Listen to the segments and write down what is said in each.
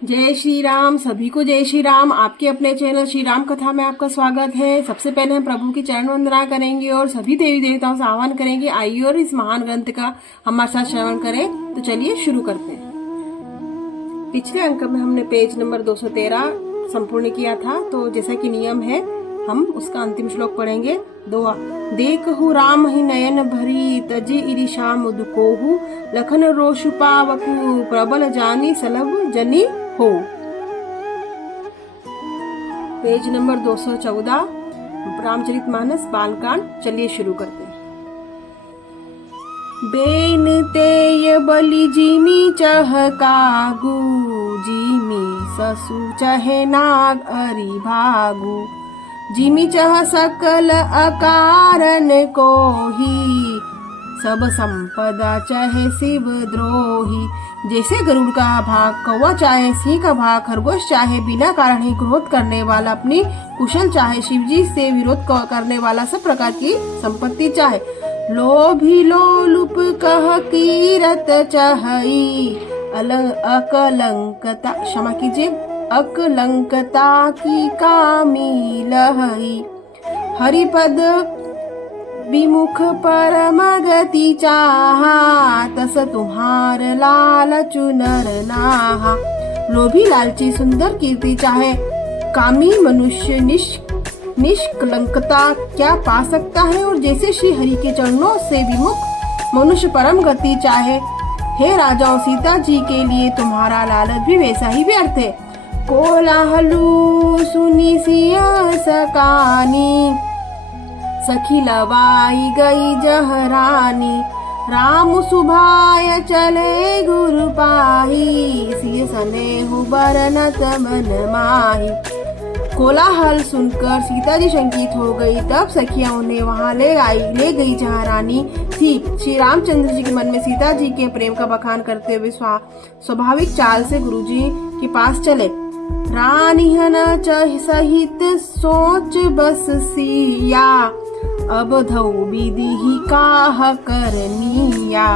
जय श्री राम। सभी को जय श्री राम। आपके अपने चैनल श्री राम कथा में आपका स्वागत है। सबसे पहले हम प्रभु की चरण वंदना करेंगे और सभी देवी देवताओं से आह्वान करेंगे, आइए और इस महान ग्रंथ का हमारे साथ श्रवण करें। तो चलिए शुरू करते हैं। पिछले अंक में हमने पेज नंबर 213 संपूर्ण किया था, तो जैसा कि नियम है हम उसका अंतिम श्लोक पढ़ेंगे। दोहा। देखहु राम ही नयन भरी, तजी ईरिषा मुदुकोहु, लखन रोषु पावकु, प्रबल जानी सलभ जनी हो। Page number 214 Ramcharitmanas Balkand. चलिए शुरू करते हैं। बेन तेय बलि जिमी चह कागू, जिमी ससु चहे नाग अरि भागू, जिमी चह सकल अकारण को ही, सब संपदा चाहे शिव द्रोही। जैसे गरुड़ का भाग, कौवा चाहे सिंह का भाग, खरगोश चाहे बिना कारण ही क्रोध करने वाला अपनी कुशल चाहे, शिवजी से विरोध करने वाला सब प्रकार की संपत्ति चाहे, लोभी लोलुप कह कीरत चाही, अकलंकता क्षमा कीजिए, अकलंकता की कामी लहई, हरिपद विमुख परम गति चाहा, तस तुम्हार लालचु नर नाहा। लोभी लालची सुंदर कीर्ति चाहे, कामी मनुष्य निष्कलंकता क्या पा सकता है। और जैसे श्री हरि के चरणों से विमुख मनुष्य परम गति चाहे, हे राजाओं सीता जी के लिए तुम्हारा लालच भी वैसा ही व्यर्थ है। कोलाहलू सुनी सिया सकानी, सखी लवाई गई जहरानी, राम सुभाय चले गुरु पाही, सिय स्नेहु बरनत मन माही। कोलाहल सुनकर सीता जी शंकित हो गई। तब सखियां उन्हें वहां ले गई जहाँ रानी थी। श्री रामचंद्र जी के मन में सीता जी के प्रेम का बखान करते हुए स्वाभाविक चाल से गुरुजी के पास चले। रानी न सहित सोच बस सिया, अब धौ विधि काह करनिया,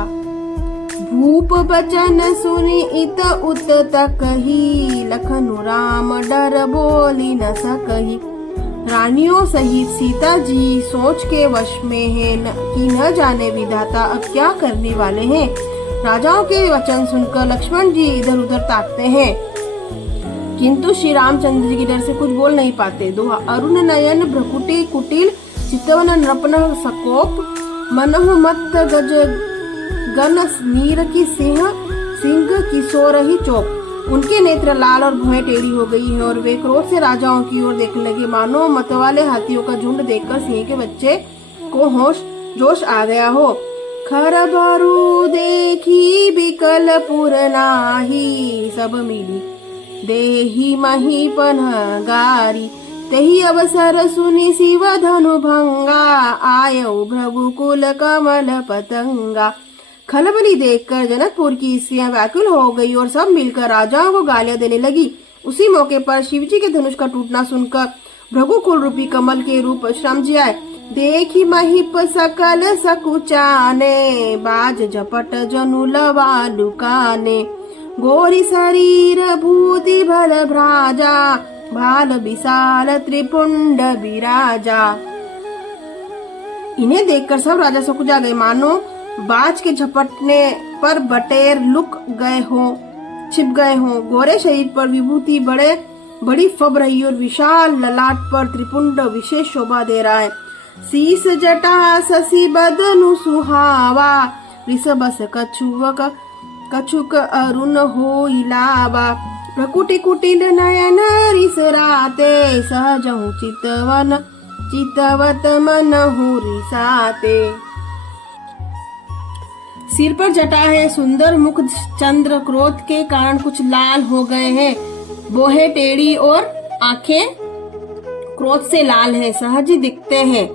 भूप बचन सुनि इत उत तकही, लखनु राम डर बोली न सकही। रानियों सहित सीता जी सोच के वश में है कि न जाने विधाता अब क्या करने वाले हैं। राजाओं के वचन सुनकर लक्ष्मण जी इधर उधर ताकते हैं, किंतु श्री रामचंद्र जी के डर से कुछ बोल नहीं पाते। दोहा। अरुण नयन भ्रकुटी कुटिल, चितवन नृपन सकोप, मनहु मत गज गन नीर की सिंह किशोर ही चोप। उनके नेत्र लाल और भुएं टेढ़ी हो गई है और वे क्रोध से राजाओं की ओर देखने लगे, मानो मत वाले हाथियों का झुंड देखकर सिंह के बच्चे को जोश आ गया हो। खर भरू देखी बिकल पुर नाही, सब मिली देही मही पन्ह गारी, तेहि अवसर सुनि शिव धनु भंगा, आयौ भृगुकुल कमल पतंगा। खलबली देखकर जनकपुर की स्त्रियां व्याकुल हो गई और सब मिलकर राजाओं को गालियां देने लगी। उसी मौके पर शिवजी के धनुष का टूटना सुनकर भृगुकुल रूपी कमल के रूप श्रम जी आए। देखी महिप सकल सकुचाने, बाज झपट जनु लवा लुकाने, गोरी शरीर भूति भल भ्राजा, भाल विशाल त्रिपुंड विराजा। इन्हें देखकर सब राजा सकुचा गए, मानो बाज के झपटने पर बटेर लुक गए हो, छिप गए हो। गोरे शरीर पर विभूति बड़ी फब रही और विशाल ललाट पर त्रिपुंड विशेष शोभा दे रहा है। शीस जटा शशि बदनु सुहावा, ऋषभस कछुक अरुण हो इलावा, प्रकुटि कुटिल नयन रिसराते, सहजहु चितवत मनहु रिसाते। सिर पर जटा है, सुंदर मुख चंद्र क्रोध के कारण कुछ लाल हो गए हैं, बोहे टेढ़ी और आंखें क्रोध से लाल है, सहज ही दिखते हैं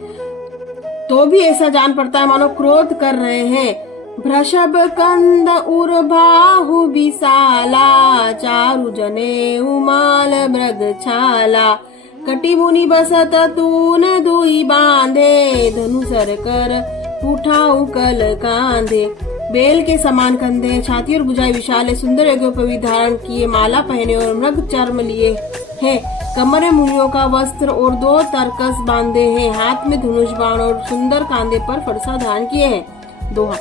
तो भी ऐसा जान पड़ता है मानो क्रोध कर रहे हैं। भृषभ कंद उर बाहु विशाला, चारु जने उमाल मृग छाला, कटि मुनि बसत तून दुई बांधे, धनु सर कर उठाऊ कल कांधे, बेल के समान कंधे, छाती और भुजाएं विशाल है, सुंदर यज्ञोपवीत धारण किए, माला पहने और मृग चर्म लिए हैं, कमर में मुनियों का वस्त्र और 2 तरकस बांधे हैं, हाथ में धनुष बाण और सुंदर कांधे पर फरसा धारण किए हैं। दोहा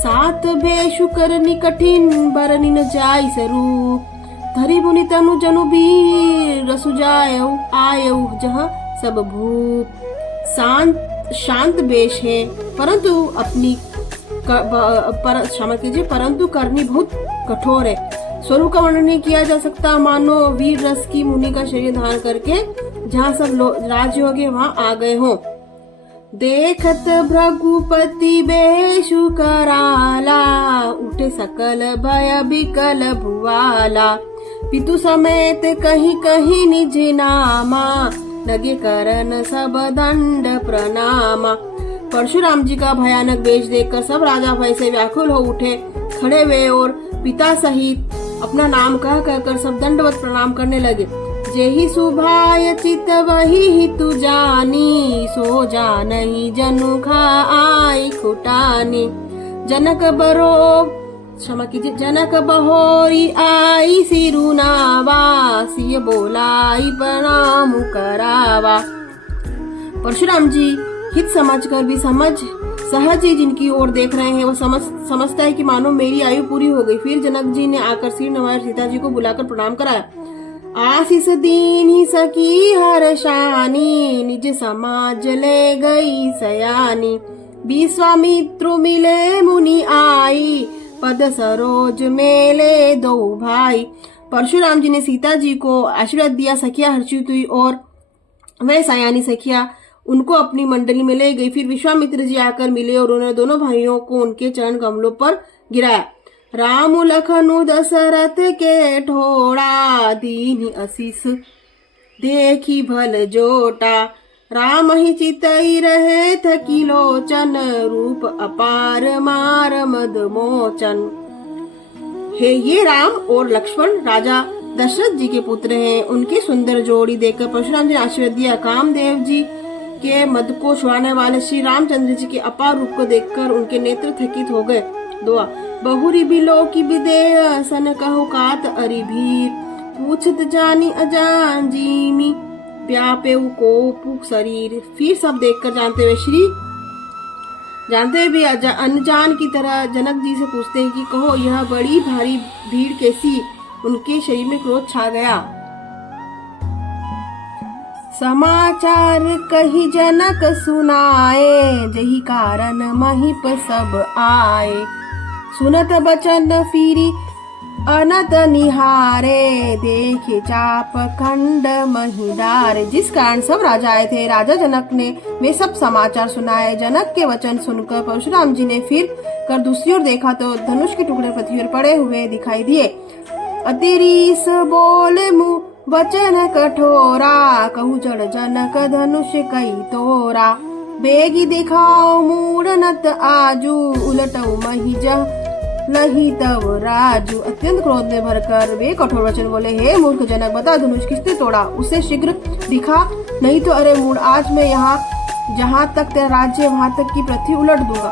7 भेषु करनी कठिन बरनी न जाय स्वरूप, धरि मुनि तनु जनु बीर रसु जायउ आयउ जहाँ सब भूप। शांत वेश है परंतु क्षमा कीजिए परंतु करनी बहुत कठोर है। स्वरूप का वर्णन नहीं किया जा सकता, मानो वीर रस की मुनि का शरीर धारण करके जहाँ सब राजयोगी वहाँ आ गए हों। देखत भृगुपति बेशु कराला, उठे सकल भय बिकल भुआला, पितु समेत कहीं कहीं निज नामा, लगे करन सब दंड प्रणामा। परशुराम जी का भयानक वेश देखकर सब राजा भय से व्याकुल हो उठे, खड़े हुए और पिता सहित अपना नाम कह कहकर सब दंडवत प्रणाम करने लगे। जेहि सुभाय चित वही हितु जानी, सो जानहि जनु खाई खुटानी। जनक बरो क्षमा कीजिए जनक बहोरी आई सिरुनावा, सिय बोलाई प्रणाम करावा। परशुराम जी हित समझकर भी सहज ही जिनकी ओर देख रहे हैं वो समझता है कि मानो मेरी आयु पूरी हो गई। फिर जनक जी ने आकर सिर नवाया, सीता जी को बुलाकर प्रणाम कराया। आशीष दीन ही सकी हर्षानी, निज समाज ले गई सयानी। विश्वामित्र मिले मुनि आई, पद सरोज मेले 2 भाई। परशुराम जी ने सीता जी को आशीर्वाद दिया। सखिया हर्षित हुई और वह सयानी सखिया उनको अपनी मंडली में ले गई। फिर विश्वामित्र जी आकर मिले और उन्होंने दोनों भाइयों को उनके चरण कमलों पर गिराया। राम लखनु दशरथ के ठोड़ा, दीन आशीष देखी भल जोटा। राम ही चितई रहे थकी लोचन, रूप अपार मार मद मोचन। हे ये राम और लक्ष्मण राजा दशरथ जी के पुत्र हैं। उनकी सुंदर जोड़ी देखकर परशुराम जी ने आशीर्वाद दिया। कामदेव जी के मद को छुड़ाने वाले श्री रामचंद्र जी के अपार रूप को देखकर उनके नेत्र थकित हो गए। दुआ बहुरी बिलो की विदेह, सन कहो कात अरि भीर। पूछत जानी अजान जीमी, व्यापे को पुक शरीर। फिर सब देखकर जानते हुए भी अनजान की तरह जनक जी से पूछते हैं कि कहो यह बड़ी भारी भीड़ कैसी। उनके शरीर में क्रोध छा गया। समाचार कही जनक सुनाए, जही कारण महिप सब आए। सुनत बचन फिरी अनत निहारे, देखे चाप खंड महिडारे। जिस कारण सब राजा आए थे, राजा जनक ने वे सब समाचार सुनाए। जनक के वचन सुनकर परशुराम जी ने फिर कर दूसरी ओर देखा तो धनुष के टुकड़े पृथ्वी पर पड़े हुए दिखाई दिए। अतिरीस बोले मुँह वचन कठोरा, कहू जड़ जनक धनुष कई तोरा। बेगी दिखाओ मूढ़नत आजू, उलटऊ महिज लही तब राजू। अत्यंत क्रोध में भरकर वे कठोर वचन बोले, हे मूर्ख जनक, बता धनुष किसने तोड़ा, उसे शीघ्र दिखा, नहीं तो अरे मूढ़, आज मैं यहाँ जहाँ तक तेरा राज्य वहाँ तक की पृथ्वी उलट दूंगा।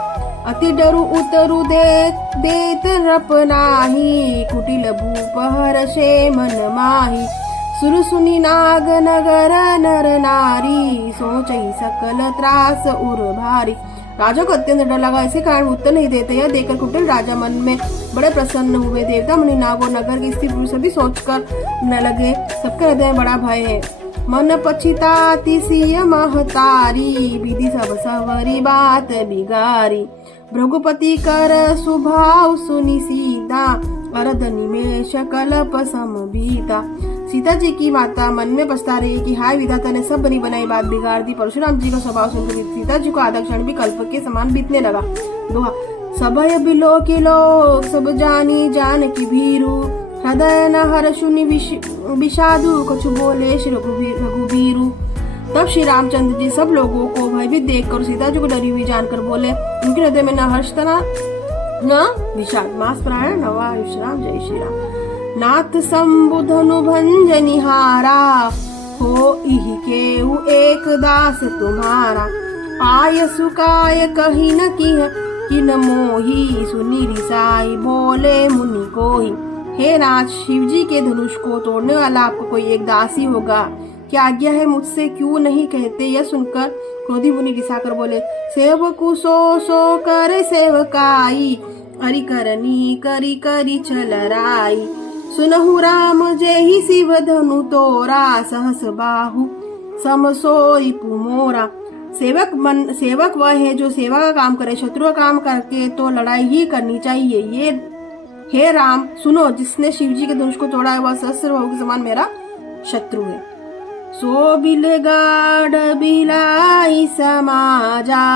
अति डरू उतरू देत रप नाही, कुटिल भूप हर्षे मन माही। सुर सुनी नाग नगर नर नारी, सोचई सकल त्रास उर भारी। राजा को अत्यंत डर लगा, इसी कारण उत्तर नहीं देते। यह देखकर कुटिल राजा मन में बड़े प्रसन्न हुए। देवता मुनि नाग और नगर की स्त्री पुरुष सभी सोचकर न लगे, सबके हृदय में बड़ा भय है। मन पछिताती सिय महतारी, विधि सब सवरी बात बिगारी। भृगुपति कर सुभाव सुनि सीता, अर्ध निमेष कल्प समभीता। सीता जी की माता मन में पछता रही कि हाय विधाता ने सब बनी बनाई बात बिगाड़ दी। परशुराम जी का स्वभाव सुनकर सीता जी को आधा क्षण भी कल्प के समान बीतने लगा। दोहा सबय बिलो के लोग, सब जानी जान की भीरू। हृदय न हर्षुनि विषादु, कछु बोले श्री रघुबीरू। तब श्री रामचंद्र जी सब लोगों को भयभीत देखकर सीता जी को डरी हुई जानकर बोले, उनके हृदय में न हर्ष था न विषाद। मास प्राण नवा विश्राम। जय श्री राम। नाथ संबुधनु भंजनिहारा, हो इहि केहु एक दास तुम्हारा। आय सुकाय कही न किह, किन मोही सुनी रिसाई बोले मुनि कोही। हे राज, शिवजी के धनुष को तोड़ने वाला आपका कोई एक दासी होगा, क्या आज्ञा है मुझसे, क्यों नहीं कहते। यह सुनकर क्रोधी मुनि रिसाकर बोले, सेवकु सो करे सेवकाई, हरि करनी करी करी छलराई। सुनहु राम जेहि शिव धनु तोरा, सहस बाहु समसोई पुमोरा। सेवक वह है जो सेवा का काम करे, शत्रु का काम करके तो लड़ाई ही करनी चाहिए। ये हे राम सुनो, जिसने शिवजी के धनुष को तोड़ा है वह सहस्त्र बाहु के समान मेरा शत्रु है। सो बिल गाढ़ बिलाई समाजा,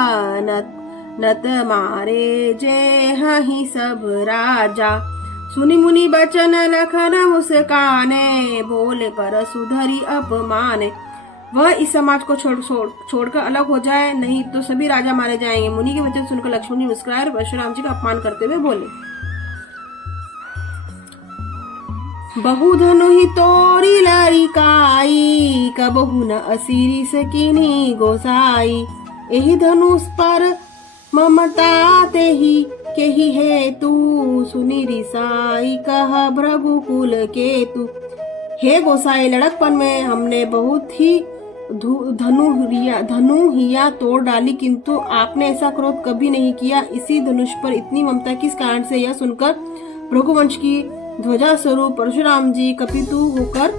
नत मारे जय हहि सब राजा। सुनि मुनि बचन लखन मुस्काने, बोले परसु धरि अपमाने। वह इस समाज को छोड़कर अलग हो जाए, नहीं तो सभी राजा मारे जाएंगे। मुनि के वचन सुनकर लक्ष्मण जी मुस्कुराए और परशुराम जी का अपमान करते हुए बोले, बहुधनु ही तोड़ी लरिकाई, कबहु न असिरी सकीनी गोसाई। एहि धनुष पर ममता तेहि केहि है तू, सुनी रिसाई कहा भृगुकुल के तू। हे गोसाई, लड़कपन में हमने बहुत ही धनु हिया तोड़ डाली, किंतु आपने ऐसा क्रोध कभी नहीं किया। इसी धनुष पर इतनी ममता किस कारण से। यह सुनकर भृगुवंश की ध्वजा स्वरूप परशुराम जी कपितु होकर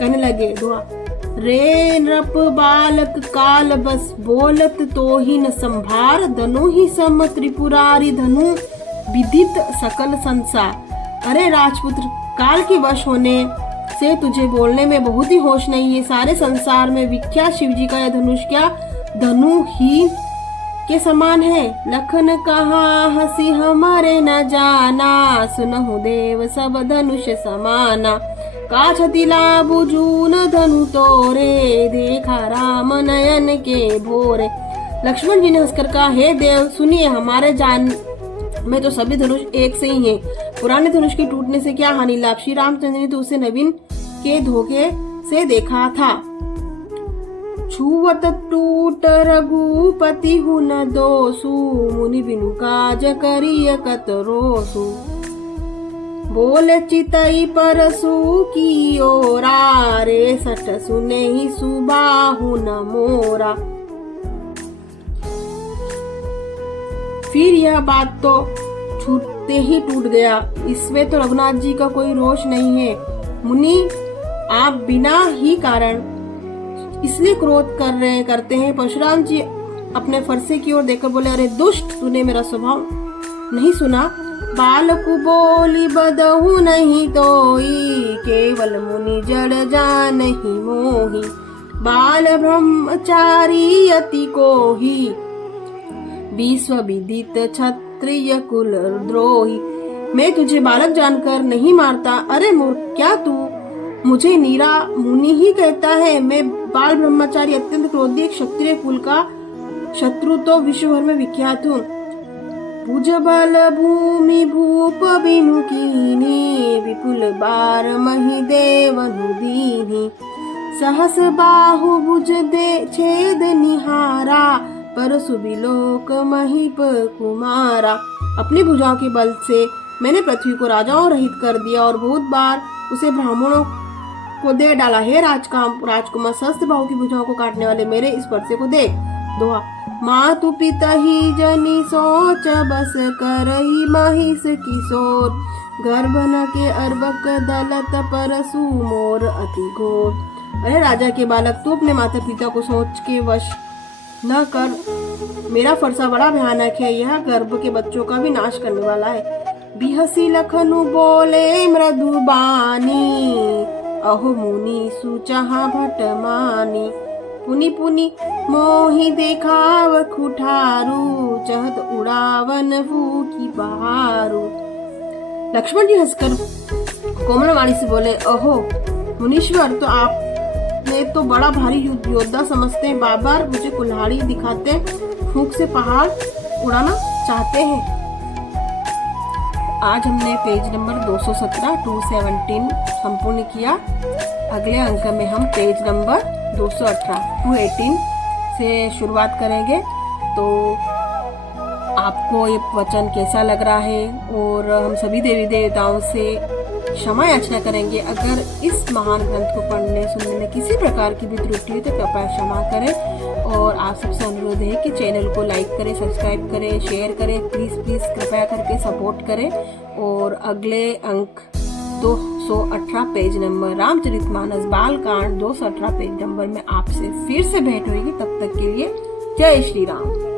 कहने लगे, दुआ रे नृप बालक काल बस बोलत तो ही न संभार, धनु ही सम त्रिपुरारी धनु विदित सकल संसार। अरे राजपुत्र, काल के वश होने से तुझे बोलने में बहुत ही होश नहीं है। सारे संसार में विख्यात शिवजी का यह धनुष क्या धनु ही के समान है। लखन कहा हसी हमारे न जाना, सुनहु देव सब धनुष समाना। काछति लाबु जून धनु तोरे, देखा राम नयन के भोरे। लक्ष्मण जी ने हंसकर कहा, हे देव सुनिए, हमारे जान में तो सभी धनुष एक से ही हैं। पुराने धनुष के टूटने से क्या हानि लाभ। श्री रामचंद्र ने तो उसे नवीन के धोखे से देखा था। छुवत टूट रघुपति हु न दोसु, मुनि बिनु काज करिय कत रोसु। बोले चितई परसु की ओरा, रे सठ सुने ही सुबाहु न मोरा। फिर यह बात तो छूटते ही टूट गया। इसमें तो रघुनाथ जी का कोई रोष नहीं है। मुनि, आप बिना ही कारण इसलिए क्रोध करते हैं। परशुराम जी अपने फरसे की ओर देखकर बोले, अरे दुष्ट, तूने मेरा स्वभाव नहीं सुना। बालकु बोली बदहु नहीं तोई, केवल मुनि जड़ जानहि मोहि। बाल ब्रह्मचारी अति कोहि, विश्व विदित क्षत्रिय कुल द्रोही। मैं तुझे बालक जानकर नहीं मारता। अरे मूर्ख, क्या तू मुझे नीरा मुनि ही कहता है। मैं बाल ब्रह्मचारी अत्यंत क्रोधी क्षत्रिय कुल का शत्रु तो विश्व भर में विख्यात हूँ। भुज बल भूमि भूप बिनु कीनी, विपुल बार मही देवनु दीनी। सहस बाहु भुज दे छेद निहारा, परसु बिलोक महीप कुमारा। अपनी भुजाओं के बल से मैंने पृथ्वी को राजाओं रहित कर दिया और बहुत बार उसे ब्राह्मणों को दे डाला। हे राजकुमार, सहस्त्र बाहु की भुजाओं को काटने वाले मेरे इस परसे को देख। दोहा, मातु पिता ही जनी सोच, बस करही महिष किशोर। गर्भ न के अर्बक दलत, परसु मोर अति घोर। अरे राजा के बालक, तू अपने माता पिता को सोच के वश न कर। मेरा फरसा बड़ा भयानक है, यह गर्भ के बच्चों का भी नाश करने वाला है। बिहसी लखनु बोले मृदुबानी, अहो मुनि सुचहा भटमानी। पुनि पुनि मोहि देखाव खुठारू, चहत उड़ावन फूकी बहारू। लक्ष्मण जी हंसकर कोमल वाणी से बोले, अहो मुनीश्वर, तो आपने तो बड़ा भारी योद्धा समझते हैं। बार बार मुझे कुल्हाड़ी दिखाते फूंक से पहाड़ उड़ाना चाहते हैं। आज हमने पेज नंबर 217 217 संपूर्ण किया। अगले अंक में हम पेज नंबर 218 218 से शुरुआत करेंगे। तो आपको ये वचन कैसा लग रहा है, और हम सभी देवी देवताओं से क्षमा याचना करेंगे अगर इस महान ग्रंथ को पढ़ने सुनने में किसी प्रकार की भी त्रुटि हो तो कृपया क्षमा करें। और आप सबसे अनुरोध है कि चैनल को लाइक करें, सब्सक्राइब करें, शेयर करें, प्लीज़ कृपया करके सपोर्ट करें। और अगले अंक 218 page number Ramcharitmanas Balkand 218 page number में आपसे फिर से भेंट होगी। तब तक के लिए जय श्री राम।